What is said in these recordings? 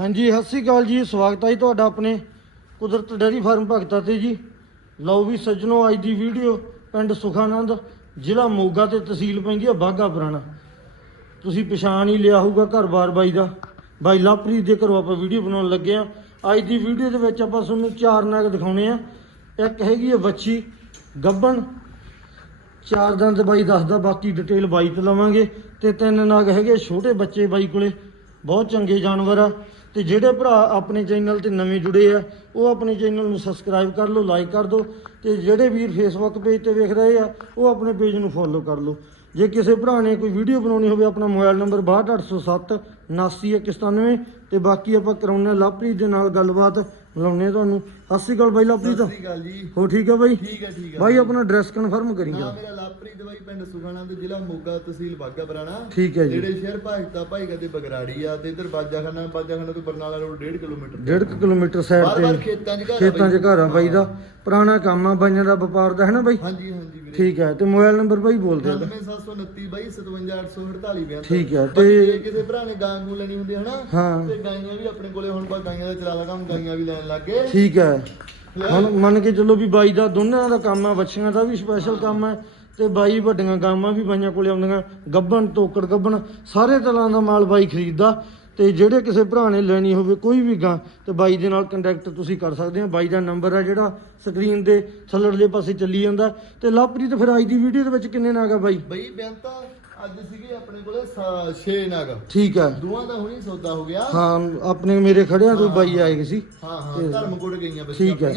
ਹਾਂਜੀ, ਸਤਿ ਸ਼੍ਰੀ ਅਕਾਲ ਜੀ, ਸਵਾਗਤ ਹੈ ਜੀ ਤੁਹਾਡਾ ਆਪਣੇ ਕੁਦਰਤ ਡੇਅਰੀ ਫਾਰਮ ਭਗਤਾ ਤੇ ਜੀ। ਲਓ ਵੀ ਸੱਜਣੋ, ਅੱਜ ਦੀ ਵੀਡੀਓ ਪਿੰਡ ਸੁਖਾਨੰਦ, ਜ਼ਿਲ੍ਹਾ ਮੋਗਾ ਤੇ ਤਹਿਸੀਲ ਪੈਂਦੀ ਹੈ ਬਾਗਾ ਪੁਰਾਣਾ। ਤੁਸੀਂ ਪਛਾਣ ਹੀ ਲਿਆ ਹੋਊਗਾ ਘਰ-ਬਾਰ ਬਾਈ ਦਾ। ਬਾਈ ਲਾਪਰੀ ਦੇ ਘਰੋਂ ਆਪਾਂ ਵੀਡੀਓ ਬਣਾਉਣ ਲੱਗੇ ਆ। ਅੱਜ ਦੀ ਵੀਡੀਓ ਦੇ ਵਿੱਚ ਆਪਾਂ ਤੁਹਾਨੂੰ ਚਾਰ ਨਗ ਦਿਖਾਉਣੇ ਆ। ਇੱਕ ਹੈਗੀ ਹੈ ਵੱਛੀ, ਗੱਬਣ। ਚਾਰ ਦੰਦ ਬਾਈ ਦੱਸਦਾ, ਬਾਕੀ ਡਿਟੇਲ ਬਾਈ ਤੋਂ ਲਵਾਂਗੇ। ਤੇ ਤਿੰਨ ਨਗ ਹੈਗੇ ਛੋਟੇ ਬੱਚੇ ਬਾਈ ਕੋਲੇ। ਬਹੁਤ ਚੰਗੇ ਜਾਨਵਰ ਆ। ਤੇ ਜਿਹੜੇ ਭਰਾ ਆਪਣੇ ਚੈਨਲ ਤੇ ਨਵੇਂ ਜੁੜੇ ਆ, ਉਹ ਆਪਣੇ ਚੈਨਲ ਨੂੰ ਸਬਸਕ੍ਰਾਈਬ ਕਰ ਲਓ ਲਾਈਕ ਕਰ ਦਿਓ, ਤੇ ਜਿਹੜੇ ਵੀਰ ਫੇਸਬੁੱਕ ਪੇਜ ਤੇ ਵੇਖ ਰਹੇ ਆ, ਉਹ ਆਪਣੇ ਪੇਜ ਨੂੰ ਫੋਲੋ ਕਰ ਲਓ। ਜੇ ਕਿਸੇ ਭਰਾ ਨੇ ਕੋਈ ਵੀਡੀਓ ਬਣਾਉਣੀ ਹੋਵੇ, ਆਪਣਾ ਮੋਬਾਈਲ ਨੰਬਰ 62807 7991 ਤੇ ਬਾਕੀ ਆਪਾਂ ਕਰਾਉਨੇ ਲਵਪ੍ਰੀਤ ਦੇ ਨਾਲ ਗੱਲਬਾਤ। ਆ ਤੁਹਾਨੂੰ। ਸਤਿ ਸ਼੍ਰੀ ਅਕਾਲ ਬਾਈ ਸਤਿ ਸ੍ਰੀ ਅਕਾਲ ਜੀ। ਹੋ ਠੀਕ ਹੈ ਬਾਈ? ਠੀਕ ਹੈ ਠੀਕ ਹੈ। ਬਾਈ ਆਪਣਾ ਐਡਰੈਸ ਕਨਫਰਮ ਨਾਮ ਜਾ ਮੇਰਾ ਲਵਪ੍ਰੀਤ ਬਾਈ ਪਿੰਡ ਸੁਖਾਨੰਦ ਜ਼ਿਲ੍ਹਾ ਮੋਗਾ ਤਹਿਸੀਲ ਬਾਗਾ ਪੁਰਾਣਾ। ਠੀਕ ਹੈ ਜੀ। ਜਿਹੜੇ ਸ਼ਹਿਰ ਭਾਗਤਾ ਭਾਈਗਾ ਤੇ ਬਗਰਾੜੀ ਆ ਤੇ ਇਧਰ ਬਾਜਾਖਾਨਾ ਬਾਜਾਖਾਨਾ ਤੋਂ ਬਰਨਾਲਾ ਰੋਡ 1.5 ਕਿਲੋਮੀਟਰ ਡੇਢ ਕੁ ਕਿਲੋਮੀਟਰ ਸਾਈਡ ਬਾਰ ਬਾਰ ਤੇ ਖੇਤਾਂ 'ਚ ਘਰ ਆ ਖੇਤਾਂ ਬਾਈ। 'ਚ ਘਰ ਆ ਬਾਈ ਦਾ। ਪੁਰਾਣਾ ਕੰਮ ਆ ਬਾਈਆਂ ਦਾ ਵਪਾਰ ਦਾ ਹੈ ਨਾ ਬਾਈ? ਹਾਂਜੀ ਹਾਂਜੀ। ਠੀਕ ਹੈ ਤੇ ਮੋਬਾਈਲ ਨੰਬਰ ਬਾਈ ਬੋਲ ਦਿਓ 97729 ਬਾਈ 57848 ਬਿਆਨ ਠੀਕ ਹੈ, ਤੇ ਕਿਸੇ ਭਰਾ ਨੇ ਗਾਂ ਗੂ ਲੈਣੀ ਹੁੰਦੀ ਹੈ ਹਨਾ? ਤੇ ਗਾਈਆਂ ਵੀ ਆਪਣੇ ਕੋਲੇ ਹੁਣ ਬਾ ਗਾਈਆਂ ਦਾ ਚਲਾ ਲਗਾ ਗਾਈਆਂ ਵੀ ਲੈਣ ਲੱਗ ਗਏ। ਠੀਕ ਹੈ। ਹੁਣ ਮੰਨ ਕੇ ਚੱਲੋ ਵੀ ਬਾਈ ਦਾ ਦੋਨਾਂ ਦਾ ਕੰਮ ਆ ਬੱਚੀਆਂ ਦਾ ਵੀ ਸਪੈਸ਼ਲ ਕੰਮ ਹੈ ਤੇ ਬਾਈ ਵੱਡੀਆਂ ਗਾਵਾਂ ਵੀ ਬਾਈਆਂ ਕੋਲੇ ਆਉਂਦੀਆਂ ਗੱਬਣ ਤੋਕੜ ਗੱਬਣ ਸਾਰੇ ਤਰ੍ਹਾਂ ਦਾ ਮਾਲ ਬਾਈ ਖਰੀਦਦਾ। ਤੇ ਜਿਹੜੇ ਕਿਸੇ ਭਰਾ ਨੇ ਲੈਣੀ ਹੋਵੇ ਕੋਈ ਵੀ ਗਾਂ ਤੇ ਬਾਈ ਦੇ ਨਾਲ ਕੰਟੈਕਟ ਤੁਸੀਂ ਕਰ ਸਕਦੇ ਹੋ। ਬਾਈ ਦਾ ਨੰਬਰ ਹੈ ਜਿਹੜਾ ਸਕਰੀਨ ਦੇ ਥੱਲੜਲੇ ਪਾਸੇ ਚੱਲੀ ਜਾਂਦਾ। ਤੇ ਲਵਪ੍ਰੀਤ ਫਿਰ ਅੱਜ ਦੀ ਵੀਡੀਓ ਦੇ ਵਿੱਚ ਕਿੰਨੇ ਨਾਗਾ ਬਾਈ? ਬਈ ਤਾਂ ਅੱਜ ਸੀਗੇ ਆਪਣੇ ਕੋਲੇ 6 ਨਗ। ਠੀਕ ਹੈ ਦੋਵਾਂ ਦਾ ਹੁਣੀ ਸੌਦਾ ਹੋ ਗਿਆ। ਹਾਂ ਆਪਣੇ ਮੇਰੇ ਖੜਿਆਂ ਤੋਂ ਬਾਈ ਆਏ ਸੀ। ਹਾਂ ਹਾਂ ਧਰਮਕੋਟ ਗਈਆਂ ਬੱਚੀਆਂ ਠੀਕ ਹੈ।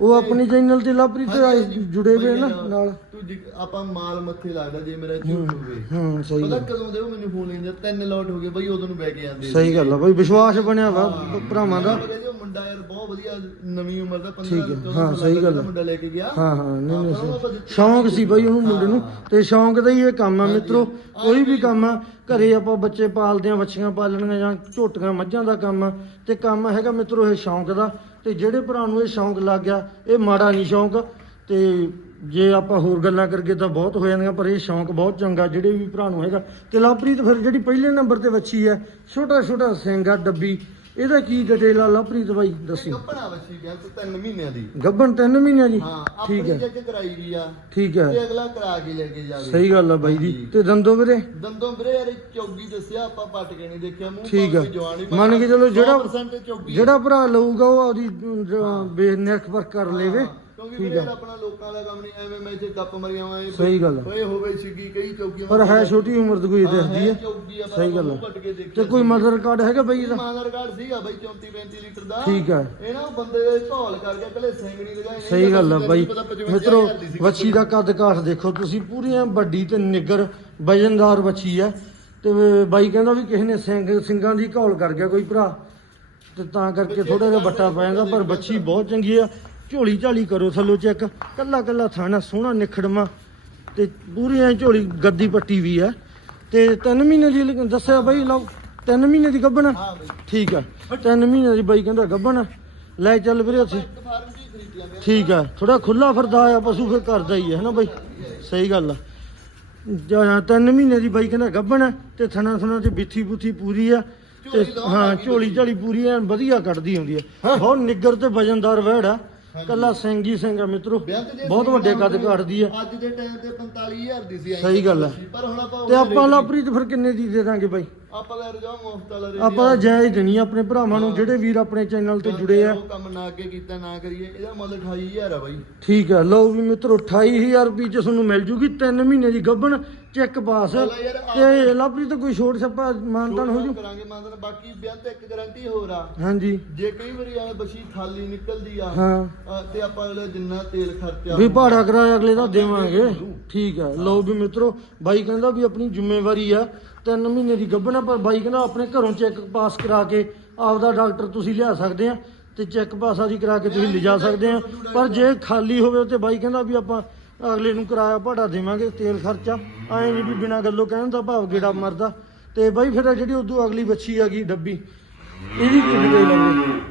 ਉਹ ਆਪਣੇ ਚੈਨਲ ਤੇ ਲਵਪ੍ਰੀਤ ਹਾਂਜੀ, ਆਏ। ਜੁੜੇ ਹੋਏ ਨਾ ਨਾਲ। ਤੂੰ ਆਪਾਂ ਮਾਲ ਮੱਥੇ ਲੱਗਦਾ ਜੇ ਮੇਰਾ ਝੂਠ ਹੋਵੇ ਹਾਂ ਸਹੀ ਪਤਾ ਗੱਲ। ਕਦੋਂ ਦੇ ਉਹ ਮੈਨੂੰ ਫੋਨ ਲੈਂਦੇ ਤਿੰਨ ਲੋਟ ਹੋ ਗਏ ਬਈ ਉਦੋਂ ਨੂੰ ਬੈ ਕੇ ਆਂਦੇ ਸਹੀ ਗੱਲ ਆ ਬਾਈ ਵਿਸ਼ਵਾਸ ਬਣਿਆ ਵਾ ਭਰਾਵਾਂ ਦਾ। ਕਹਿੰਦੇ ਉਹ ਮੁੰਡਾ ਯਾਰ ਬਹੁਤ ਵਧੀਆ ਨਵੀਂ ਉਮਰ ਦਾ 15 ਠੀਕ ਹੈ, 14 ਹਾਂ, ਸਾਲ ਸਹੀ ਦਾ ਗੱਲ ਆ। ਮੁੰਡਾ ਲੈ ਕੇ ਗਿਆ। ਹਾਂ ਹਾਂ ਨਹੀਂ ਨਹੀਂ ਆਪਾਂ ਨੂੰ ਆਪਾਂ ਸਹੀ। ਦਿੱਤੀ- ਸ਼ੌਂਕ ਸੀ ਬਾਈ ਉਹਨੂੰ ਮੁੰਡੇ ਨੂੰ ਤੇ ਸ਼ੌਂਕ ਦਾ ਹੀ ਇਹ ਕੰਮ ਆ ਮਿੱਤਰੋ ਕੋਈ ਵੀ ਕੰਮ ਆ ਘਰੇ ਆਪਾਂ ਬੱਚੇ ਪਾਲਦੇ ਆ ਬੱਚੀਆਂ ਪਾਲਣੀਆਂ ਜਾਂ ਝੋਟੀਆਂ ਮੱਝਾਂ ਦਾ ਕੰਮ ਆ ਤੇ ਕੰਮ ਹੈਗਾ ਮਿੱਤਰੋ ਇਹ ਸ਼ੌਂਕ ਦਾ। ਤੇ ਜਿਹੜੇ ਭਰਾ ਨੂੰ ਇਹ ਸ਼ੌਂਕ ਲੱਗ ਗਿਆ, ਇਹ ਮਾੜਾ ਨਹੀਂ ਸ਼ੌਂਕ। ਤੇ ਜੇ ਆਪਾਂ ਹੋਰ ਗੱਲਾਂ ਕਰਗੇ ਤਾਂ ਬਹੁਤ ਹੋ ਜਾਂਦੀਆਂ, ਪਰ ਇਹ ਸ਼ੌਂਕ ਬਹੁਤ ਚੰਗਾ ਜਿਹੜੇ ਵੀ ਭਰਾ ਨੂੰ ਹੈਗਾ। ਤੇ ਲਵਪ੍ਰੀਤ ਫਿਰ ਜਿਹੜੀ ਪਹਿਲੇ ਨੰਬਰ ਤੇ ਵੱਛੀ ਹੈ ਛੋਟਾ ਛੋਟਾ ਸਿੰਗਾ ਡੱਬੀ। ਇਹਦਾ ਕੀ ਡਿਟੇਲ ਆ ਲਵਪ੍ਰੀਤ ਬਾਈ ਦੱਸੀ। ਕੱਪੜਾ ਬੱਚੀ ਗਿਆ ਤੇ ਤਿੰਨ ਮਹੀਨਿਆਂ ਦੀ। ਗੱਬਨ 3 ਮਹੀਨਿਆਂ ਦੀ? ਹਾਂ ਠੀਕ ਆਪਣੀ ਹੈ ਚੈੱਕ ਕਰਾਈ ਗਈ ਆ। ਠੀਕ ਹੈ। ਤੇ ਅਗਲਾ ਕਰਾ ਕੇ ਲੈ ਕੇ ਜਾਵੇ। ਸਹੀ ਗੱਲ ਆ ਬਾਈ ਜੀ। ਤੇ ਦੰਦੋ ਵੀਰੇ? ਦੰਦੋਂ ਵੀਰੇ ਯਾਰ ਇਹ ਚੌਗੀ ਦੱਸਿਆ ਆਪਾਂ ਪੱਟ ਕੇ ਨਹੀਂ ਦੇਖਿਆ। ਮੂੰਹ ਠੀਕ ਆ। ਮੰਨ ਕੇ ਚਲੋ ਜਿਹੜਾ 100% ਚੌਗੀ ਜਿਹੜਾ ਭਰਾ ਲਊਗਾ ਉਹ ਆਪਦੀ ਬੇਨਿਰਖ ਪਰ ਕਰ ਲੇਵੇ ਕਿਉਂਕਿ ਵੀਰੇ ਯਾਰ ਆਪਣਾ ਲੋਕਾਂ ਦਾ ਕੰਮ ਨਹੀਂ ਐਵੇਂ ਮੈਂ ਇੱਥੇ ਗੱਪ ਮਰੀਆਂ ਵਾਂ ਸਹੀ ਗੱਲ ਆ। ਓਏ ਹੋਵੇ ਸਿੱਗੀ ਕਈ ਚੌਕੀਆਂ ਪਰ ਹੈ ਛੋਟੀ ਉਮਰ ਦੀ ਕੋਈ ਦੱਸਦੀ ਹੈ ਆ। ਸਹੀ ਗੱਲ ਆ। ਕੇ ਤੇ ਕੋਈ ਮਦਰ ਕਾਰਡ ਹੈਗਾ ਬਾਈ ਇਹਦਾ? ਮਾਦਰ ਕਾਰਡ ਸੀਗਾ ਬਾਈ 34 35 ਲੀਟਰ ਦਾ। ਠੀਕ ਹੈ ਇਹ ਨਾ ਬੰਦੇ ਦੇ ਢੋਲ ਕਰ ਗਿਆ ਕਲੇ ਸਿੰਗਣੀ ਲਗਾਏ ਸਹੀ ਗੱਲ ਆ ਬਾਈ। ਮਿੱਤਰੋ ਵੱਛੀ ਦਾ ਕੱਦ ਕਾਠ ਦੇਖੋ ਤੁਸੀਂ ਪੂਰੀਆਂ ਵੱਡੀ ਤੇ ਨਿੱਗਰ ਵਜਨਦਾਰ ਵੱਛੀ ਆ। ਤੇ ਬਾਈ ਕਹਿੰਦਾ ਵੀ ਕਿਸੇ ਨੇ ਸਿੰਘ ਸਿੰਘਾਂ ਦੀ ਘੌਲ ਕਰ ਗਿਆ ਕੋਈ ਭਰਾ। ਤੇ ਤਾਂ ਕਰਕੇ ਥੋੜਾ ਜਿਹਾ ਬੱਟਾ ਪੈ ਜਾਂਦਾ ਪਰ ਬੱਚੀ ਬਹੁਤ ਚੰਗੀ ਆ। ਝੋਲੀ ਝਾਲੀ ਕਰੋ ਥੱਲੋਂ ਚੈੱਕ। ਕੱਲਾ ਕੱਲਾ ਥਾਣਾ ਸੋਹਣਾ ਨਿਖੜਮਾ। ਤੇ ਪੂਰੀ ਐ ਝੋਲੀ ਗੱਦੀ ਪੱਟੀ ਵੀ ਆ। ਤੇ 3 ਮਹੀਨੇ ਦੀ ਦੱਸਿਆ ਬਾਈ ਲਓ 3 ਮਹੀਨੇ ਦੀ ਗੱਭਣ? ਹਾਂ ਬਾਈ। ਠੀਕ ਆ। 3 ਮਹੀਨੇ ਦੀ ਬਾਈ ਕਹਿੰਦਾ ਗੱਭਣ। ਲੈ ਚੱਲ ਵੀਰੇ ਅਸੀਂ। ਠੀਕ ਆ। ਥੋੜਾ ਖੁੱਲਾ ਫਿਰਦਾ ਆ ਪਸ਼ੂ ਫਿਰ ਕਰਦਾ ਹੀ ਹੈ ਹਨਾ ਬਾਈ? ਸਹੀ ਗੱਲ ਆ। ਜਾਂ ਤਿੰਨ ਮਹੀਨੇ ਦੀ ਬਾਈ ਕਹਿੰਦਾ ਗੱਭਣ ਤੇ ਥਣਾ ਥਣਾ ਤੇ ਬਿੱਥੀ ਬੁੱਥੀ ਪੂਰੀ ਆ। ਤੇ ਹਾਂ ਝੋਲੀ ਝਾਲੀ ਪੂਰੀ ਆ ਵਧੀਆ ਕੱਢਦੀ ਹੁੰਦੀ ਆ। ਬਹੁਤ ਨਿੱਗਰ ਤੇ ਵਜਨਦਾਰ ਵਹਿੜ ਆ। ਕੱਲਾ ਸਿੰਘ ਹੀ ਸਿੰਘ ਆ ਮਿੱਤਰੋ। ਵਿਆਹ ਤੇ ਜੇ ਬਹੁਤ ਵੱਡੇ ਸਿੰਘ ਕੱਦ ਕੱਢਦੀ ਆ। ਅੱਜ ਦੇ ਟਾਈਮ ਤੇ 45000 ਦੀ ਸੀ ਸਹੀ ਗੱਲ ਆ। ਪਰ ਹੁਣ ਆਪਾਂ ਤੇ ਆਪਾਂ ਲਾਪਰੀਤ ਫਿਰ ਕਿੰਨੇ ਦੀ ਦੇ ਦਾਂਗੇ ਬਾਈ? ਆਪਾਂ ਲੈ ਰਜਾ ਮੁਫਤ ਵਾਲਾ ਦੇ ਆਪਾਂ ਤਾਂ ਜਾਇਜ਼ ਦੇਣੀ ਆ ਆਪਣੇ ਭਰਾਵਾਂ ਨੂੰ ਜਿਹੜੇ ਵੀਰ ਆਪਣੇ ਚੈਨਲ ਤੇ ਜੁੜੇ ਆ। ਉਹ ਕੰਮ ਨਾ ਅੱਗੇ ਕੀਤਾ ਨਾ ਕਰੀਏ। ਇਹਦਾ ਮੁੱਲ 28000 ਆ ਬਾਈ। ਠੀਕ ਆ ਲਓ ਵੀ ਮਿੱਤਰੋ 28000 ਰੁਪਏ ਚ ਤੁਹਾਨੂੰ ਮਿਲ ਜੂਗੀ 3 ਮਹੀਨੇ ਦੀ ਗੱਭਣ ਚੈੱਕ ਪਾਸ ਤੇ ਲਾਪਰੀ ਤਾਂ ਕੋਈ ਛੋਟ ਛੱਪਾ ਮਾਨਤਾਨ ਹੋ ਜੂ? ਕਰਾਂਗੇ ਮੰਨ ਬਾਕੀ ਵਿਆਹ ਤੇ ਇੱਕ ਗਾਰੰਟੀ ਹੋਰ ਆ। ਹਾਂਜੀ। ਜੇ ਕਈ ਵਾਰੀ ਐ ਬਸ਼ੀ ਖਾਲੀ ਨਿਕਲਦੀ ਆ ਹਾਂ। ਤੇ ਆਪਾਂ ਅਗਲੇ ਜਿੰਨਾ ਤੇਲ ਖਰਚਿਆ ਵੀ ਭਾੜਾ ਕਿਰਾਇਆ ਅਗਲੇ ਦਾ ਦੇਵਾਂਗੇ। ਠੀਕ ਆ। ਲਓ ਵੀ ਮਿੱਤਰੋ ਬਾਈ ਕਹਿੰਦਾ ਵੀ ਆਪਣੀ ਜ਼ਿੰਮੇਵਾਰੀ ਆ। ਤਿੰਨ ਮਹੀਨੇ ਦੀ ਗੱਭਣ ਆ, ਪਰ ਬਾਈ ਕਹਿੰਦਾ ਆਪਣੇ ਘਰੋਂ ਚੈੱਕ ਪਾਸ ਕਰਾ ਕੇ ਆਪਦਾ ਡਾਕਟਰ ਤੁਸੀਂ ਲਿਆ ਸਕਦੇ ਆ ਤੇ ਚੈੱਕ ਪਾਸ ਆਦੀ ਕਰਾ ਕੇ ਤੁਸੀਂ ਲਿਜਾ ਸਕਦੇ ਆ। ਪਰ ਜੇ ਖਾਲੀ ਹੋਵੇ ਤੇ ਬਾਈ ਕਹਿੰਦਾ ਵੀ ਆਪਾਂ ਅਗਲੇ ਨੂੰ ਕਿਰਾਇਆ ਭਾੜਾ ਦੇਵਾਂਗੇ, ਤੇਲ ਖਰਚਾ। ਐਂ ਨਹੀਂ ਵੀ ਬਿਨਾਂ ਗੱਲੋਂ ਕਹਿਣ ਦਾ ਭਾਵ ਗੇੜਾ ਮਰਦਾ। ਤੇ ਬਾਈ ਫਿਰ ਜਿਹੜੀ ਉਦੋਂ ਅਗਲੀ ਬੱਚੀ ਆ ਗਈ ਡੱਬੀ, ਇਹਦੀ ਕੀ ਡਿਟੇਲ ਹੈ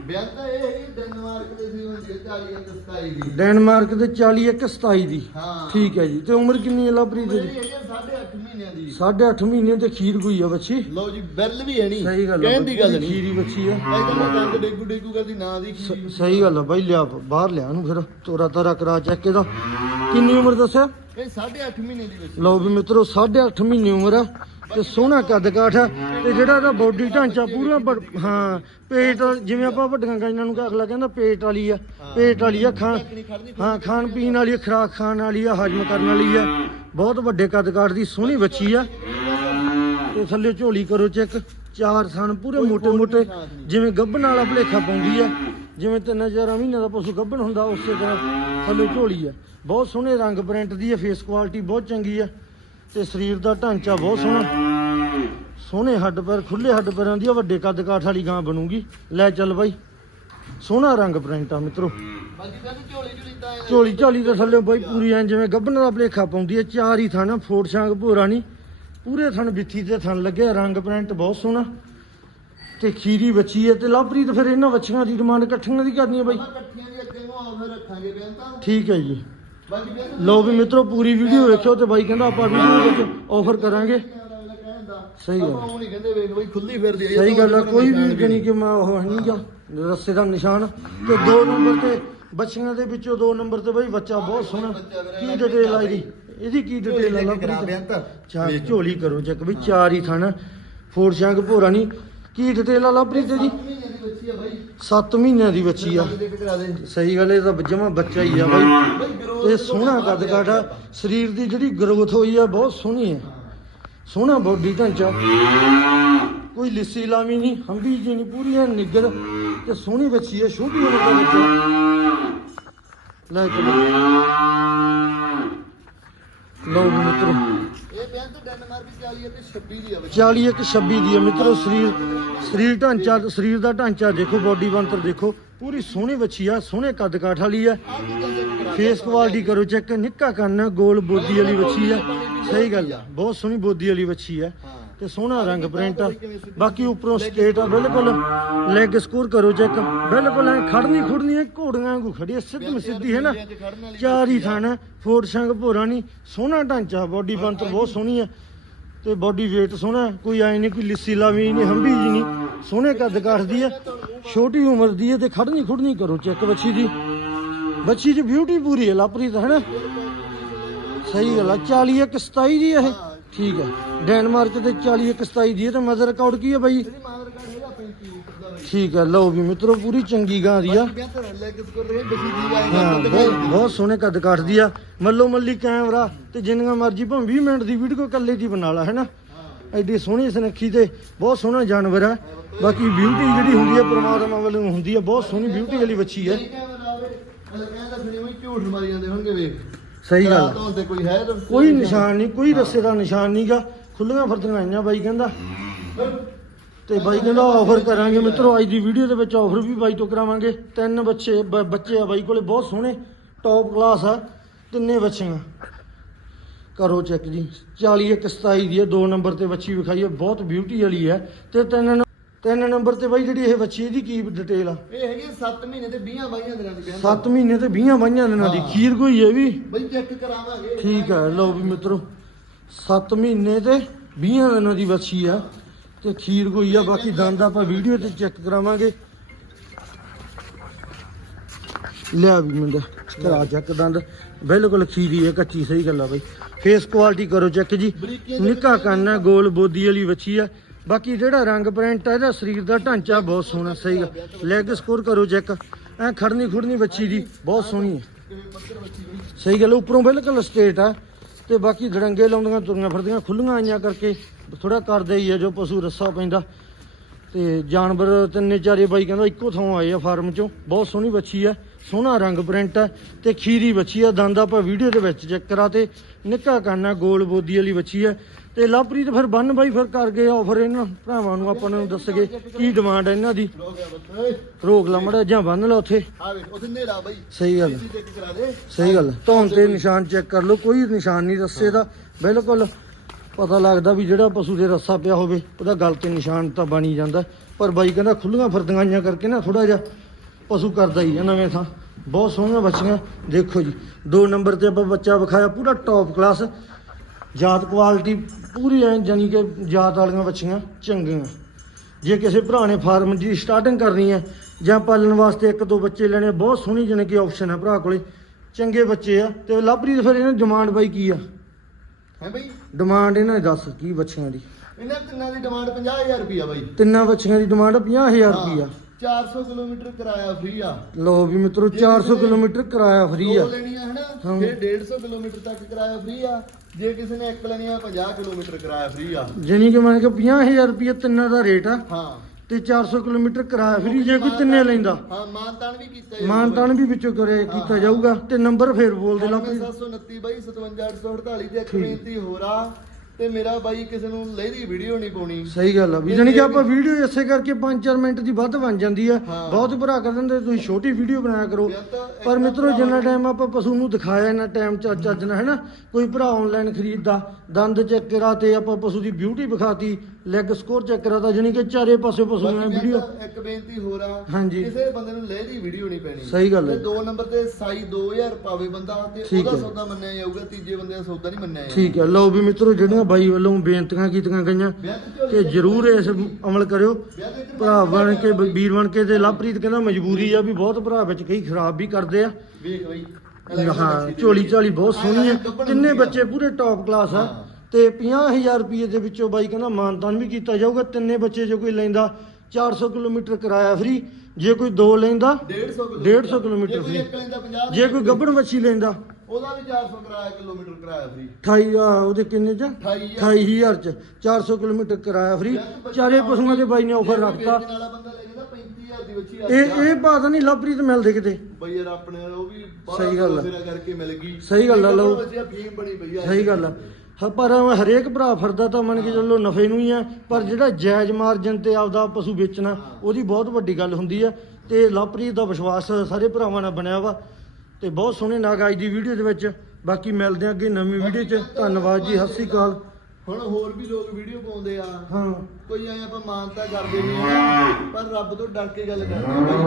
ਬਿਆਨ ਤਾਂ ਇਹ ਹੈ ਕਿ ਡੈਨਮਾਰਕ ਦੇ ਸੀ ਹੁੰਦੀ ਹੈ 40 ਅਤੇ 27 ਦੀ। ਡੈਨਮਾਰਕ ਦੇ 40 ਇੱਕ 27 ਦੀ। ਹਾਂ। ਠੀਕ ਹੈ ਜੀ। ਤੇ ਉਮਰ ਕਿੰਨੀ ਹੈ ਲਵਪ੍ਰੀਤ ਮੇਰੀ ਦੀ ਹੈਗੀ 8.5 ਮਹੀਨਿਆਂ ਦੀ। 8.5 ਮਹੀਨੇ ਤੇ ਖੀਰ ਗਈ ਆ ਬੱਚੀ? ਲਓ ਜੀ ਬੈਲ ਵੀ ਹੈ ਨਹੀਂ ਸਹੀ ਗੱਲ ਕਹਿਣ ਦੀ ਗੱਲ ਬੱਚੀ, ਨਹੀਂ। ਖੀਰੀ ਬੱਚੀ ਆ। ਇਹ ਤਾਂ ਮੈਂ ਦੰਦ ਡੇਗੂ ਡੇਗੂ ਕਰਦੀ ਨਾਂ ਦੀ ਸ- ਕੀ ਸਹੀ ਗੱਲ ਆ ਬਾਈ ਲਿਆ ਬਾਹਰ ਲਿਆ ਨੂੰ ਫਿਰ ਤੋਰਾ ਤਾਰਾ ਕਰਾ ਚੈੱਕ ਇਹਦਾ। ਕਿੰਨੀ ਉਮਰ ਦੱਸਿਆ? ਇਹ 8.5 ਮਹੀਨੇ ਦੀ ਵਿੱਚ ਲਓ ਵੀ ਮਿੱਤਰੋ 8.5 ਮਹੀਨੇ ਉਮਰ ਆ। ਤੇ ਸੋਹਣਾ ਕੱਦ ਕਾਠ ਆ ਤੇ ਜਿਹੜਾ ਇਹਦਾ ਬੋਡੀ ਢਾਂਚਾ ਪੂਰਾ ਹਾਂ ਪੇਟ ਜਿਵੇਂ ਆਪਾਂ ਵੱਡੀਆਂ ਗਾਈਆਂ ਨੂੰ ਅਗਲਾ ਕਹਿੰਦਾ ਪੇਟ ਵਾਲੀ ਆ ਪੇਟ ਵਾਲੀ ਆ ਖਾਣ ਹਾਂ ਖਾਣ ਪੀਣ ਵਾਲੀ ਆ ਖੁਰਾਕ ਖਾਣ ਵਾਲੀ ਆ ਹਜਮ ਕਰਨ ਵਾਲੀ ਆ ਬਹੁਤ ਵੱਡੇ ਕੱਦ ਕਾਠ ਦੀ ਸੋਹਣੀ ਵੱਛੀ ਆ। ਤੇ ਥੱਲੇ ਝੋਲੀ ਕਰੋ ਚੈੱਕ ਚਾਰ ਸਣ ਪੂਰੇ ਮੋਟੇ ਮੋਟੇ ਜਿਵੇਂ ਗੱਭਣ ਵਾਲਾ ਭਲੇਖਾ ਪਾਉਂਦੀ ਆ ਜਿਵੇਂ ਤਿੰਨ ਚਾਰਾਂ ਮਹੀਨਿਆਂ ਦਾ ਪਸ਼ੂ ਗੱਭਣ ਹੁੰਦਾ ਉਸੇ ਤਰ੍ਹਾਂ ਥੱਲੇ ਝੋਲੀ ਆ। ਬਹੁਤ ਸੋਹਣੇ ਰੰਗ ਪ੍ਰਿੰਟ ਦੀ ਆ ਫੇਸ ਕੁਆਲਿਟੀ ਬਹੁਤ ਚੰਗੀ ਆ। ਤੇ ਸਰੀਰ ਦਾ ਢਾਂਚਾ ਬਹੁਤ ਸੋਹਣਾ। ਸੋਹਣੇ ਹੱਡ ਪੈਰ ਖੁੱਲੇ ਹੱਡ ਪੈਰਾਂ ਦੀ ਆ ਵੱਡੇ ਕੱਦ ਕਾਠ ਵਾਲੀ ਗਾਂ ਬਣੂਗੀ। ਲੈ ਚੱਲ ਬਾਈ। ਸੋਹਣਾ ਰੰਗ ਪ੍ਰਿੰਟ ਆ ਮਿੱਤਰੋ। ਝੋਲੀ ਝੋਲੀ ਦੇ ਥੱਲੇ ਬਾਈ ਪੂਰੀ ਐ ਜਿਵੇਂ ਗੱਭਣ ਦਾ ਭਲੇਖਾ ਪਾਉਂਦੀ ਐ ਚਾਰ ਹੀ ਥਣ ਫੋੜ ਛਾਂਗ ਭੋਰਾ ਨਹੀਂ ਪੂਰੇ ਥਣ ਬਿੱਥੀ ਤੇ ਥਣ ਲੱਗੇ ਰੰਗ ਪ੍ਰਿੰਟ ਬਹੁਤ ਸੋਹਣਾ। ਤੇ ਖੀਰੀ ਬੱਚੀ ਐ ਤੇ ਲਵਪ੍ਰੀਤ ਫਿਰ ਇਹਨਾਂ ਬੱਚੀਆਂ ਦੀ ਡਿਮਾਂਡ ਇਕੱਠੀਆਂ ਦੀ ਕਰਨੀ ਐ ਬਾਈ। ਆਪਾਂ ਇਕੱਠੀਆਂ ਦੀ ਅੱਗੇ ਨੂੰ ਆਫਰ ਰੱਖਾਂਗੇ ਬਿਆਨ ਤਾਂ ਠੀਕ ਹੈ ਜੀ। ਲਓ ਵੀ ਮਿੱਤਰੋ ਪੂਰੀ ਵੀਡੀਓ ਵੇਖਿਓ ਤੇ ਬਾਈ ਕਹਿੰਦਾ ਆਪਾਂ ਵੀਡੀਓ ਵਿੱਚ ਆਫਰ ਕਰਾਂਗੇ। ਸਹੀ ਗੱਲ। ਆਪਾਂ ਉਹ ਨਹੀਂ ਕਹਿੰਦੇ ਵੇਖ ਬਈ ਖੁੱਲੀ ਫਿਰਦੀ ਹੈ ਸਹੀ ਗੱਲ ਆ ਕੋਈ ਵੀ ਕਣੀ ਕਿ ਮੈਂ ਉਹ ਨਹੀਂ ਗਾ ਰਸਤੇ ਦਾ ਨਿਸ਼ਾਨ। ਤੇ ਦੋ ਨੰਬਰ ਤੇ ਬੱਚੀਆਂ ਦੇ ਵਿੱਚੋਂ ਦੋ ਨੰਬਰ ਤੇ ਬਾਈ ਬੱਚਾ ਬਹੁਤ ਸੋਹਣਾ। ਕੀ ਡਿਟੇਲ ਆ ਇਹਦੀ? ਇਹਦੀ ਕੀ ਡਿਟੇਲ ਆ ਤਾਂ। ਚਾਰ ਝੋਲੀ ਕਰੋ ਚੱਕ ਵੀ ਚਾਰ ਹੀ ਥਣ। ਫੋੜ ਸ਼ੰਗ ਭੋਰਾ ਨਹੀਂ ਕੀ ਡਿਟੇਲ ਆ ਲਵਪ੍ਰੀਤ ਜੀ ਮਹੀਨੇ ਦੀ ਬੱਚੀ ਆ ਮਹੀਨਿਆਂ ਦੀ ਬੱਚੀ ਆ। ਸਹੀ ਗੱਲ ਇਹ ਤਾਂ ਜਮਾ ਬੱਚਾ ਹੀ ਆ ਬਾਈ। ਇਹ ਸੋਹਣਾ ਕੱਦ ਕਾਠ ਸਰੀਰ ਦੀ ਜਿਹੜੀ ਗਰੋਥ ਹੋਈ ਆ ਬਹੁਤ ਸੋਹਣੀ ਹੈ ਸੋਹਣਾ ਬੋਡੀ ਢਾਂਚਾ। ਕੋਈ ਲਿੱਸੀ ਲਾਵੀ ਨਹੀਂ ਹੰਬੀ ਜੀ ਨਹੀਂ ਪੂਰੀ ਐ ਨਿੱਗਰ। ਤੇ ਸੋਹਣੀ ਬੱਚੀ ਐ ਛੋਟੀ ਉਮਰ ਦੇ ਵਿੱਚ ਲੈ ਚਲੋ। ਲਓ ਮਿੱਤਰੋ। 50 ਇੱਕ 26 ਦੀ ਹੈ ਸਰੀਰ ਢਾਂਚਾ ਸਰੀਰ ਦਾ ਢਾਂਚਾ ਦੇਖੋ ਬੋਡੀ ਬਣਤਰ ਦੇਖੋ। ਪੂਰੀ ਸੋਹਣੀ ਵੱਛੀ ਆ ਸੋਹਣੇ ਕੱਦ ਕਾਠ ਵਾਲੀ ਆ। ਫੇਸ ਕਰੋ ਚੈੱਕ ਨਿੱਕਾ ਕੰਨ ਗੋਲ ਬੋਦੀ ਵਾਲੀ ਵੱਛੀ ਆ। ਸਹੀ ਗੱਲ ਆ ਬਹੁਤ ਸੋਹਣੀ ਬੋਦੀ ਵਾਲੀ ਵੱਛੀ ਆ। ਤੇ ਸੋਹਣਾ ਰੰਗ ਪ੍ਰਿੰਟ ਆ। ਬਾਕੀ ਉੱਪਰੋਂ ਸਟੇਟ ਆ, ਬਿਲਕੁਲ ਲੈਗ ਸਕੋਰ ਕਰੋ ਚੈੱਕ ਬਿਲਕੁਲ ਐ ਖੜਨੀ ਖੁੜਨੀ ਐ ਘੋੜੀਆਂ ਵਾਂਗੂ ਖੜੀ ਐ ਸਿੱਧੀ ਸਿੱਧੀ, ਹੈ ਨਾ? ਚਾਰ ਹੀ ਥਾਣਾ ਫੋੜ ਸੰਗ ਭੋਰਾ ਨਹੀਂ। ਸੋਹਣਾ ਢਾਂਚਾ ਬਾਡੀ ਬੰਤਰ ਬਹੁਤ ਸੋਹਣੀ ਆ। ਤੇ ਬਾਡੀ weight ਸੋਹਣਾ ਕੋਈ ਐ ਨਹੀਂ ਕੋਈ ਲਿੱਸੀ ਲਾਵੀ ਨਹੀਂ, ਹੰਬੀ ਜੀ ਨਹੀਂ। ਸੋਹਣੇ ਕੱਦ ਕਾਠਦੀ ਆ, ਛੋਟੀ ਉਮਰ ਦੀ ਹੈ ਤੇ ਖੜਨੀ ਖੁੜਨੀ ਕਰੋ ਚੈੱਕ ਬੱਚੀ ਦੀ। ਬੱਚੀ ਦੀ ਬਿਊਟੀ ਪੂਰੀ ਹੈ ਲਾਪਰੀਤ ਹੈ ਨਾ? ਸਹੀ ਗੱਲ ਆ 40 ਇੱਕ 27 ਦੀ ਇਹ। ਠੀਕ ਹੈ। ਡੈਨਮਾਰਕ ਦੇ 40 ਇੱਕ 27 ਦੀ ਹੈ ਤੇ ਮਦਰ ਰਿਕਾਰਡ ਕੀ ਹੈ ਬਾਈ? ਇਹਦੀ ਮਾਦਰ ਕਾਰਡ ਹੈਗਾ 35 ਲੀਟਰ ਦਾ ਬਾਈ ਠੀਕ ਹੈ ਲਓ ਵੀ ਮਿੱਤਰੋ ਪੂਰੀ ਚੰਗੀ ਗਾਂ ਦੀ ਆ। ਤਾਂ ਲੈਗ ਸਕੋਰ ਦੀ ਹਾਂ ਤਾਂ ਬਹੁਤ ਬਹੁਤ ਸੋਹਣੇ ਕੱਦ ਕਾਠਦੀ ਆ। ਮੱਲੋ ਮੱਲੀ ਕੈਮਰਾ ਤੇ ਜਿੰਨੀਆਂ ਮਰਜ਼ੀ ਭਾਵੇਂ 20 ਮਿੰਟ ਦੀ ਵੀਡੀਓ ਇਕੱਲੇ ਦੀ ਬਣਾ ਲਾ ਹੈਨਾ? ਐਡੀ ਸੋਹਣੀ ਸੁਨੱਖੀ ਤੇ ਬਹੁਤ ਸੋਹਣਾ ਜਾਨਵਰ ਆ। ਬਾਕੀ ਬਿਊਟੀ ਜਿਹੜੀ ਹੁੰਦੀ ਆ ਪ੍ਰਮਾਤਮਾ ਵੱਲੋਂ ਹੁੰਦੀ ਆ ਬਹੁਤ ਸੋਹਣੀ ਬਿਊਟੀ ਵਾਲੀ ਬੱਚੀ ਅਗਰ ਕਹਿੰਦਾ ਫਿਰ ਉਹ ਝੂਠ ਮਾਰੀ ਜਾਂਦੇ ਹੋਣਗੇ ਵੇਖ ਸਹੀ ਗੱਲ ਆ। ਤੇ ਕੋਈ ਹੈ ਤਾਂ ਕੋਈ ਨਿਸ਼ਾਨ ਨਹੀਂ ਕੋਈ ਰਸੇ ਦਾ ਨਿਸ਼ਾਨ ਨਹੀਂਗਾ ਖੁੱਲੀਆਂ ਫਰਦੀਆਂ ਆਈਆਂ ਬਾਈ ਕਹਿੰਦਾ। ਤੇ ਬਾਈ ਕਹਿੰਦਾ ਆਫਰ ਕਰਾਂਗੇ ਮਿੱਤਰੋ ਅੱਜ ਦੀ ਵੀਡੀਓ ਦੇ ਵਿੱਚ ਆਫਰ ਵੀ ਬਾਈ ਤੋਂ ਕਰਾਵਾਂਗੇ। ਤਿੰਨ ਬੱਚੇ ਬ- ਬੱਚੇ ਆ ਬਾਈ ਕੋਲੇ ਬਹੁਤ ਸੋਹਣੇ ਟੌਪ ਕਲਾਸ ਆ ਤਿੰਨੇ ਬੱਚੀਆਂ ਕਰੋ ਚੈੱਕ ਜੀ। 40 ਇੱਕ 27 ਦੀ ਹੈ ਦੋ ਨੰਬਰ ਤੇ ਬੱਚੀ ਵਿਖਾਈ ਹੈ ਬਹੁਤ ਬਿਊਟੀ ਵਾਲੀ ਹੈ ਤੇ ਤਿੰਨ ਤਿੰਨ ਨੰਬਰ ਤੇ ਬਾਈ ਜਿਹੜੀ ਇਹ ਬੱਚੀ ਇਹਦੀ ਕੀ ਡਿਟੇਲ ਆ? ਇਹ ਹੈਗੀ 7 ਮਹੀਨੇ ਤੇ 20 ਬਾਈਆਂ ਦਿਨਾਂ ਦੀ ਬਿਆਨ 7 ਮਹੀਨੇ ਤੇ 20 ਬਾਈਆਂ ਦਿਨਾਂ ਦੀ। ਖੀਰ ਕੋਈ ਹੈ ਵੀ? ਬਈ ਚੈੱਕ ਕਰਾਵਾਂਗੇ। ਠੀਕ ਹੈ ਲਓ ਵੀ ਮਿੱਤਰੋ 7 ਮਹੀਨੇ ਤੇ 20 ਦਿਨਾਂ ਦੀ ਬੱਚੀ ਆ ਤੇ ਖੀਰ ਕੋਈ ਆ ਬਾਕੀ ਦੰਦ ਆਪਾਂ ਵੀਡੀਓ ਤੇ ਚੈੱਕ ਕਰਾਵਾਂਗੇ। ਲਿਆ ਵੀ ਮੁੰਡਾ ਕਰਾ ਚੈੱਕ ਦੰਦ। ਬਿਲਕੁਲ ਖੀਰੀ ਹੈ ਕੱਚੀ ਸਹੀ ਗੱਲ ਆ ਬਈ। ਫੇਸ ਕੁਆਲਿਟੀ ਕਰੋ ਚੈੱਕ ਜੀ। ਨਿੱਕਾ ਕੰਨ ਹੈ ਗੋਲ ਬੋਦੀ ਵਾਲੀ ਬੱਚੀ ਆ। ਬਾਕੀ ਜਿਹੜਾ ਰੰਗ ਪ੍ਰਿੰਟ ਹੈ ਇਹਦਾ ਸਰੀਰ ਦਾ ਢਾਂਚਾ ਬਹੁਤ ਸੋਹਣਾ, ਸਹੀ ਗੱਲ ਲੈਗ ਸਕੋਰ ਕਰੋ ਚੈੱਕ ਐ ਖੜਨੀ ਖੁੜਨੀ ਬੱਚੀ ਦੀ ਬਹੁਤ ਸੋਹਣੀ ਹੈ ਸਹੀ ਗੱਲ ਉੱਪਰੋਂ ਬਿਲਕੁਲ ਸਟੇਟ ਆ। ਤੇ ਬਾਕੀ ਧੜੰਗੇ ਲਾਉਂਦੀਆਂ, ਤੁਰੀਆਂ ਫਿਰਦੀਆਂ ਖੁੱਲੀਆਂ ਆਈਆਂ ਕਰਕੇ ਥੋੜਾ ਕਰਦੇ ਹੀ ਆ, ਜੋ ਪਸ਼ੂ ਰੱਸਾ ਪੈਂਦਾ। ਤੇ ਜਾਨਵਰ ਤਿੰਨੇ ਚਾਰੇ ਬਾਈ ਕਹਿੰਦਾ ਇੱਕੋ ਥਾਂ ਆਏ ਆ ਫਾਰਮ ਚੋਂ। ਬਹੁਤ ਸੋਹਣੀ ਬੱਚੀ ਆ, ਸੋਹਣਾ ਰੰਗ ਪ੍ਰਿੰਟ ਆ ਤੇ ਖੀਰੀ ਬੱਚੀ ਆ। ਦੰਦ ਆਪਾਂ ਵੀਡੀਓ ਦੇ ਵਿੱਚ ਚੈੱਕ ਕਰਾ ਤੇ। ਨਿੱਕਾ ਕੰਨਾ ਗੋਲ ਬੋਦੀ ਵਾਲੀ ਬੱਚੀ ਆ। ਤੇ ਲਵਪ੍ਰੀਤ ਫਿਰ ਬੰਨ ਬਾਈ ਫਿਰ ਕਰ ਗਏ ਆਫਰ ਇਹਨਾਂ ਭਰਾਵਾਂ ਨੂੰ ਆਪਾਂ ਨੂੰ ਦੱਸਗੇ ਕੀ ਡਿਮਾਂਡ ਹੈ ਇਹਨਾਂ ਦੀ। ਰੋਕ ਲਾ ਮੜਾ ਜਾਂ ਬੰਨ ਲਾ ਉੱਥੇ। ਸਹੀ ਗੱਲ। ਸਹੀ ਗੱਲ। ਧੌਣ ਤੇ ਨਿਸ਼ਾਨ ਚੈੱਕ ਕਰ ਲਓ ਕੋਈ ਨਿਸ਼ਾਨ ਨਹੀਂ ਰੱਸੇ ਦਾ। ਬਿਲਕੁਲ ਪਤਾ ਲੱਗਦਾ ਵੀ ਜਿਹੜਾ ਪਸ਼ੂ ਦੇ ਰੱਸਾ ਪਿਆ ਹੋਵੇ ਉਹਦਾ ਗਲ ਤੇ ਨਿਸ਼ਾਨ ਤਾਂ ਬਣੀ ਜਾਂਦਾ। ਪਰ ਬਾਈ ਕਹਿੰਦਾ ਖੁੱਲੀਆਂ ਫਰਦਗਾਈਆਂ ਕਰਕੇ ਨਾ ਥੋੜਾ ਜਿਹਾ ਪਸ਼ੂ ਕਰਦਾ ਹੀ ਆ ਨਵੇਂ ਥਾਂ। ਬਹੁਤ ਸੋਹਣੀਆਂ ਬੱਚੀਆਂ। ਦੇਖੋ ਜੀ ਦੋ ਨੰਬਰ ਤੇ ਆਪਾਂ ਬੱਚਾ ਵਿਖਾਇਆ ਪੂਰਾ ਟੌਪ ਕਲਾਸ ਜਾਤ ਕੁਆਲਿਟੀ ਪੂਰੀ ਐ ਜਾਨੀ ਕਿ ਜਾਤ ਵਾਲੀਆਂ ਬੱਚੀਆਂ ਚੰਗੀਆਂ। ਜੇ ਕਿਸੇ ਭਰਾ ਨੇ ਫਾਰਮ ਦੀ ਸਟਾਰਟਿੰਗ ਕਰਨੀ ਹੈ ਜਾਂ ਪਾਲਣ ਵਾਸਤੇ ਇੱਕ ਦੋ ਬੱਚੇ ਲੈਣੇ ਬਹੁਤ ਸੋਹਣੀ ਜਾਣੀ ਕਿ ਆਪਸ਼ਨ ਹੈ ਭਰਾ ਕੋਲੇ। ਚੰਗੇ ਬੱਚੇ ਆ ਤੇ ਲੱਭਰੀ ਫਿਰ ਇਹਨਾਂ ਡਿਮਾਂਡ ਬਾਈ ਕੀ ਆ? ਹੈ ਬਈ? ਡਿਮਾਂਡ ਇਹਨਾਂ ਦੀ ਦੱਸ ਕੀ ਬੱਚਿਆਂ ਦੀ? ਇਹਨਾਂ ਤਿੰਨਾਂ ਦੀ ਡਿਮਾਂਡ 50000 ਰੁਪਿਆ ਬਾਈ। ਤਿੰਨਾਂ ਬੱਚਿਆਂ ਦੀ ਡਿਮਾਂਡ 50000 ਰੁਪਈਆ। 400 ਕਿਲੋਮੀਟਰ ਕਿਰਾਇਆ ਫ੍ਰੀ ਆ। ਲਓ ਵੀ ਮਿੱਤਰੋ 400 ਕਿਲੋਮੀਟਰ ਕਿਰਾਇਆ ਫ੍ਰੀ ਆ। ਦੋ ਲੈਣੀਆਂ ਹਨਾ। ਫਿਰ 150 ਕਿਲੋਮੀਟਰ ਤੱਕ ਕਿਰਾਇਆ ਫ੍ਰੀ ਆ। ਜੇ ਕਿਸੇ ਨੇ ਇੱਕ ਲੈਣੀ ਆ 50 ਕਿਲੋਮੀਟਰ ਕਿਰਾਇਆ ਫ੍ਰੀ ਆ। ਜਾਨੀ ਕਿ ਮੰਨ ਕੇ 50000 ਰੁਪਈਆ ਤਿੰਨਾਂ ਦਾ ਰੇਟ ਆ ਹਾਂ। ਤੇ 400 ਕਿਲੋਮੀਟਰ ਕਿਰਾਇਆ ਫ੍ਰੀ ਜੇ ਕੋਈ ਤਿੰਨੇ ਲੈਂਦਾ। ਹਾਂ ਮਾਨਤਾਨ ਵੀ ਕੀਤਾ ਜਾਊਗਾ। ਮਾਨਤਾਨ ਵੀ ਵਿੱਚੋਂ ਕਰੇ ਕੀਤਾ ਜਾਊਗਾ ਤੇ ਨੰਬਰ ਫੇਰ ਬੋਲ ਦੇ ਲੱਭ 729 ਬਾਈ 57848 ਤੇ ਇੱਕ ਬੇਨਤੀ ਹੋਰ ਆ। ਤੇ ਮੇਰਾ ਬਾਈ ਕਿਸੇ ਨੂੰ ਲੈਦੀ ਵੀਡੀਓ ਨਹੀਂ ਪਾਉਣੀ। ਸਹੀ ਗੱਲ ਆ ਵੀ ਜਾਨੀ ਕਿ ਆਪਾਂ ਵੀਡੀਓ ਇਸੇ ਕਰਕੇ 5-4 ਮਿੰਟ ਦੀ ਵੱਧ ਬਣ ਜਾਂਦੀ ਆ। ਹਾਂ। ਬਹੁਤ ਭਰਾ ਕਰ ਦਿੰਦੇ ਤੁਸੀਂ ਛੋਟੀ ਵੀਡੀਓ ਬਣਾਇਆ ਕਰੋ। ਪਰ ਮਿੱਤਰੋ ਜਿੰਨਾ ਟਾਈਮ ਆਪਾਂ ਪਸ਼ੂ ਨੂੰ ਦਿਖਾਇਆ ਇਹਨਾਂ ਟਾਈਮ ਚ ਚੱਜ ਨਾਲ ਹੈਨਾ ਕੋਈ ਭਰਾ ਆਨਲਾਈਨ ਖਰੀਦਦਾ ਦੰਦ ਚੈੱਕ ਕਰਾ ਤੇ ਆਪਾਂ ਪਸ਼ੂ ਦੀ ਬਿਊਟੀ ਵਿਖਾਤੀ ਲੈਗ ਸਕੋਰ ਚੈੱਕ ਕਰਾਤਾ ਜਾਨੀ ਕਿ ਚਾਰੇ ਪਾਸੇ ਪਸ਼ੂ ਬਾਕੀ ਵੀਡੀਓ ਇੱਕ ਬੇਨਤੀ ਹੋਰ ਆ ਹਾਂਜੀ। ਕਿਸੇ ਬੰਦੇ ਨੂੰ ਲੈਦੀ ਵੀਡੀਓ ਨਹੀਂ ਪੈਣੀ। ਸਹੀ ਗੱਲ ਹੈ। ਤੇ ਦੋ ਨੰਬਰ ਤੇ ਸਾਈ 2000 ਪਾਵੇ ਬੰਦਾ ਤੇ ਠੀਕ ਉਹਦਾ ਹੈ। ਸੌਦਾ ਮੰਨਿਆ ਜਾਊਗਾ ਤੀਜੇ ਬੰਦੇ ਦਾ ਸੌਦਾ ਨਹੀਂ ਮੰਨਿਆ ਜਾਊਗਾ। ਠੀਕ ਹੈ। ਲਓ ਵੀ ਮਿੱਤਰੋ ਜਿਹੜੀਆਂ ਬਾਈ ਵੱਲੋਂ ਬੇਨਤੀਆਂ ਕੀਤੀਆਂ ਗਈਆਂ ਤੇ ਜਰੂਰ ਇਸ ਅਮਲ ਕਰਿਓ। ਭਰਾ ਬਣ ਕੇ ਬ- ਵੀਰ ਬਣ ਕੇ ਤੇ ਲਵਪ੍ਰੀਤ ਕਹਿੰਦਾ ਮਜਬੂਰੀ ਆ ਵੀ ਬਹੁਤ ਭਰਾ ਵਿੱਚ ਕਈ ਖਰਾਬ ਵੀ ਕਰਦੇ ਆ। ਵੇਖ ਬਾਈ। ਹਾਂ ਝੋਲੀ ਝਾਲੀ ਬਹੁਤ ਸੋਹਣੀ ਹੈ ਤਿੰਨੇ ਬੱਚੇ ਪੂਰੇ ਟੌਪ ਕਲਾਸ ਆ। ਤੇ 50000 ਰੁਪਏ ਦੇ ਵਿੱਚੋਂ ਬਾਈ ਕਹਿੰਦਾ ਮਾਨਤਾਨ ਵੀ ਕੀਤਾ ਜਾਊਗਾ ਤਿੰਨੇ ਬੱਚੇ ਜੇ ਕੋਈ ਲੈਂਦਾ 400 ਕਿਲੋਮੀਟਰ ਕਿਰਾਇਆ ਫ੍ਰੀ ਜੇ ਕੋਈ ਦੋ ਲੈਂਦਾ 150 150 ਕਿਲੋਮੀਟਰ। 50 ਜੇ ਕੋਈ ਗੱਭਣ ਬੱਚੀ ਲੈਂਦਾ ਉਹਦਾ ਵੀ 400 ਕਿਰਾਇਆ ਕਿਲੋਮੀਟਰ ਕਿਰਾਇਆ ਫ੍ਰੀ 28 ਆ, ਉਹਦੇ ਕਿੰਨੇ ਚ? 28000 28000 ਚ। 400 ਕਿਲੋਮੀਟਰ ਕਿਰਾਇਆ ਫ੍ਰੀ ਚਾਰੇ ਪਸ਼ੂਆਂ ਦੇ ਬਾਈ ਨੇ ਆਫਰ ਰੱਖਤਾ। ਵੇਚਣ ਵਾਲਾ ਬੰਦਾ ਲੈ ਜਾਂਦਾ 35000 ਦੀ ਬੱਚੀ ਆ ਇਹ ਇਹ ਬਾਤ ਨਹੀਂ ਲਵਪ੍ਰੀਤ ਮਿਲਦੇ ਕਿਤੇ। ਬਈ ਯਾਰ ਆਪਣੇ ਉਹ ਵੀ ਸਹੀ ਗੱਲ। ਫੇਰਾ ਕਰਕੇ ਮਿਲ ਗਈ। ਸਹੀ ਗੱਲ ਆ, ਲਓ। ਸਹੀ ਗੱਲ ਆ। ਹ- ਪਰ ਹਰੇਕ ਭਰਾ ਫਿਰਦਾ ਤਾਂ ਮੰਨ ਕੇ ਚੱਲੋ ਨਫੇ ਨੂੰ ਹੀ ਆ ਪਰ ਜਿਹੜਾ ਜਾਇਜ਼ ਮਾਰਜਨ ਤੇ ਆਪਦਾ ਪਸ਼ੂ ਵੇਚਣਾ ਉਹਦੀ ਬਹੁਤ ਵੱਡੀ ਗੱਲ ਹੁੰਦੀ ਆ ਤੇ ਲਵਪ੍ਰੀਤ ਦਾ ਵਿਸ਼ਵਾਸ ਸਾਰੇ ਭਰਾਵਾਂ ਨਾਲ ਬਣਿਆ ਵਾ ਤੇ ਬਹੁਤ ਸੋਹਣੇ ਨਾਗ ਅੱਜ ਦੀ ਵੀਡੀਓ ਦੇ ਵਿੱਚ ਬਾਕੀ ਮਿਲਦੇ ਆ ਅੱਗੇ ਨਵੀਂ ਵੀਡੀਓ 'ਚ। ਧੰਨਵਾਦ ਜੀ ਸਤਿ ਸ੍ਰੀ ਅਕਾਲ। ਹੁਣ ਹੋਰ ਵੀ ਲੋਕ ਵੀਡੀਓ ਪਾਉਂਦੇ ਆ। ਹਾਂ। ਕੋਈ ਐ ਆਪਾਂ ਮਾਨਤਾ ਕਰਦੇ ਨਹੀਂ ਆ ਪਰ ਰੱਬ ਤੋਂ ਡਰ ਕੇ ਗੱਲ ਕਰਦੇ ਆ ਬਾਈ।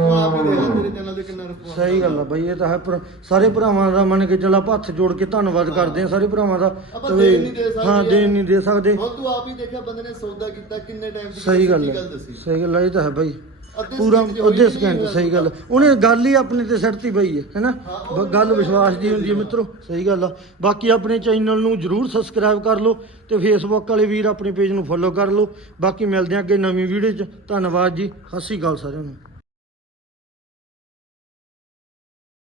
ਤੂੰ ਆਪ ਹੀ ਦੇਖ ਲੈ ਤੇਰੇ ਚੈਨਲ ਤੇ ਕਿੰਨਾ ਰਿਸਪੌਂਸ ਸਹੀ ਗੱਲ ਆ ਬਾਈ ਇਹ ਤਾਂ ਹੈ ਪਰ ਸਾਰੇ ਭਰਾਵਾਂ ਦਾ ਮੰਨ ਕੇ ਚੱਲ ਆਪਾਂ ਹੱਥ ਜੋੜ ਕੇ ਧੰਨਵਾਦ ਕਰਦੇ ਆ ਸਾਰੇ ਭਰਾਵਾਂ ਦਾ। ਆਪਾਂ ਤੇ ਦੇਣ ਨਹੀਂ ਦੇ ਸਕਦੇ ਹਾਂ। ਦੇਣ ਨਹੀਂ ਦੇ ਸਕਦੇ। ਹੁਣ ਤੂੰ ਆਪ ਹੀ ਦੇਖਿਆ ਬੰਦੇ ਨੇ ਸੌਦਾ ਕੀਤਾ ਕਿੰਨੇ ਟਾਈਮ ਚ ਸਹੀ ਗੱਲ ਹੈ ਦੱਸੀ। ਸਹੀ ਗੱਲ ਹੈ ਇਹ ਤਾਂ ਹੈ ਬਾਈ। ਪੂਰਾ ਸਕਿੰਟ ਹੋਇਆ ਸਹੀ ਗੱਲ। ਉਹਨੇ ਗੱਲ ਹੀ ਆਪਣੇ ਤੇ ਸੱਟਤੀ ਪਈ ਹੈ ਹੈਨਾ ਗੱਲ ਵਿਸ਼ਵਾਸ ਦੀ ਹੁੰਦੀ ਹੈ ਮਿੱਤਰੋ ਸਹੀ ਗੱਲ ਆ। ਬਾਕੀ ਆਪਣੇ ਚੈਨਲ ਨੂੰ ਜਰੂਰ ਸਬਸਕ੍ਰਾਈਬ ਕਰ ਲਓ ਤੇ ਫੇਸਬੁੱਕ ਵਾਲੇ ਵੀਰ ਆਪਣੇ ਪੇਜ ਨੂੰ ਫੋਲੋ ਕਰ ਲਓ। ਬਾਕੀ ਮਿਲਦੇ ਹਾਂ ਅੱਗੇ ਨਵੀਂ ਵੀਡੀਓ 'ਚ। ਧੰਨਵਾਦ ਜੀ। ਸਤਿ ਸ਼੍ਰੀ ਅਕਾਲ ਸਾਰਿਆਂ ਨੂੰ।